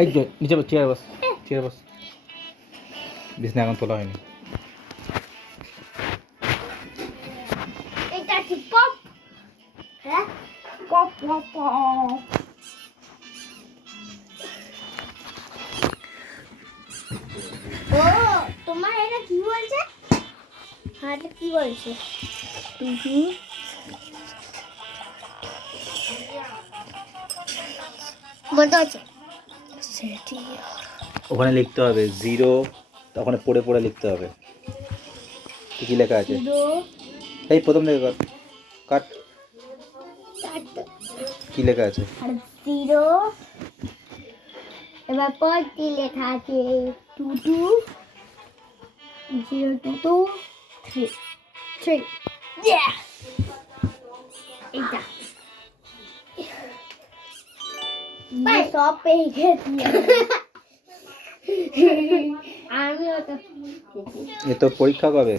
এই যে নিচে বস, চেয়ারে বস। বিছনা এখন তোলা হয়নি। এটা কি পপ? হ্যাঁ পপ পপ পপ। ও তোমার এটা কি বলছে? হ্যাঁ এটা কি বলছে? বলতে হচ্ছে সেটি ওখানে লিখতে হবে 0, তখন পড়ে পড়ে লিখতে হবে। কি লেখা আছে? এই প্রথম থেকে কাট। কি লেখা আছে? 0 এবার পর কি লেখা আছে? 2 2 0 2 2 3 3 yeah এটা সব পেয়ে গেছি আমিও তো এ তো পরীক্ষা কবে?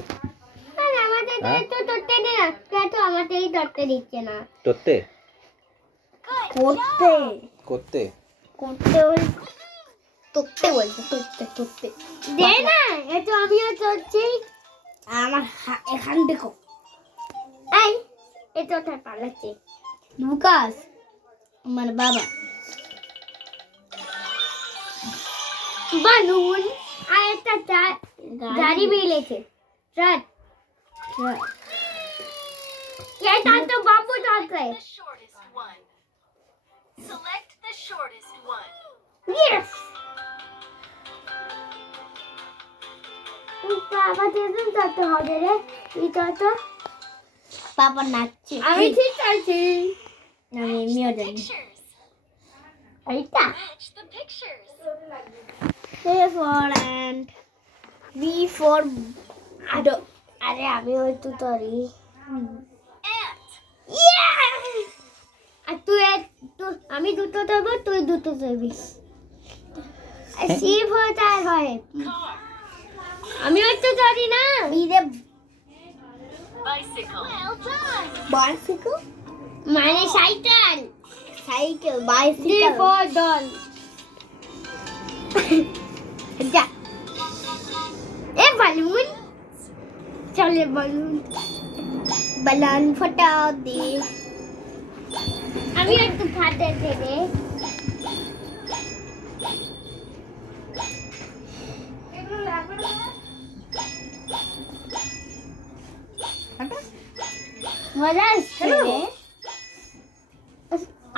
আমাদের তো ধরতে দে না, কেন আমাদেরই ধরতে দিচ্ছে না? করতে করতে করতে করতে বলছে করতে দে না, এটা আমিও ধরছি। আমার এখান দেখো, এই এটা ওঠার পালাচ্ছে লুকাস আমার বাবা। বালুন আর একটা গাড়ি বেরিয়েছে। ট্রাক এটা তো বাবু ধরছে। Select the shortest one. Yes. আমাদের ধরতে হবে রে, এটা তো বাবা নাচছে। আমি ঠিক আছি, আমি এমনিও জানি। Pictures. এইটা Match the pictures. A for and B for আরে আমি ওই তো তরি। Ant. আর আমি দুটো ধরবো, তুই দুটো ধরবি। সি ভোটার হয়, Car. আমি ওই তো ধরি না। বিরে Bicycle. Well done. বাইসাইকেল মানে সাইকেল, বাইসাইকেল ফর ডল। যা এ বালুন চলে, বালুন ফাটাও দে। আমি একটু ফাটাতে দে। মজা আসছে রে।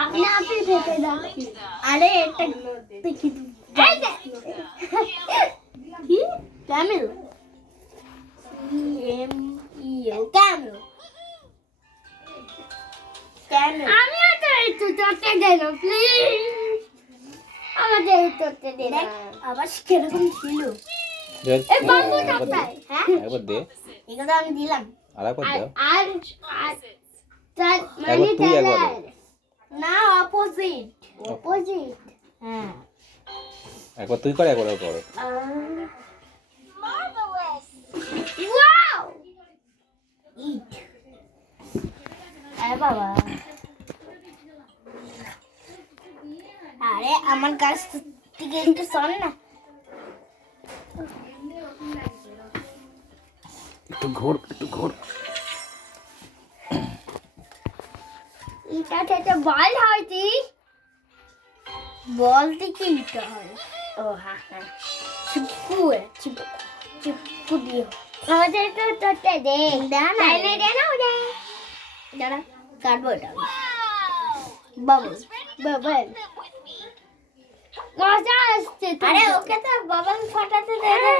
আপনি ফেটে দাও। আরে এটা দেখি কি ক্যামেল, ক্যামেল আমিও তো একটু চটে দেন প্লিজ, আমাদের চটে দেন। আবার কিরকম ছিল এ বাবু চটে? হ্যাঁ একবার দে, এগুলো আমি দিলাম। আরেকবার দাও। আর তার মানে তুই একবার দে। না অপোজিট হ্যাঁ একবার তুই কর, একবার ও করো। Marvelous. ওয়াও ইট আরে বাবা, আরে আমার কাছ থেকে একটু শোন না। একটু ঘোর, একটু ঘোর। এটা থেকে বল হয়তি, বলতে কি লিখতে হয়? ও হ্যাঁ হ্যাঁ চিপকু দিয়ে আমাদের তো চটে দে না দাঁড়া কাটবো এটা বাবল বাবল মজা আসছে। আরে ওকে তো বাবল ফাটাতে দে না।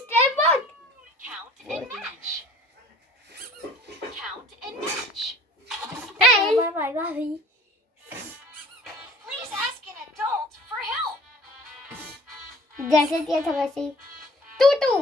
Step board Count and match. Count and match. Please ask an adult for help. जैसे दिया था वैसे ही टू टू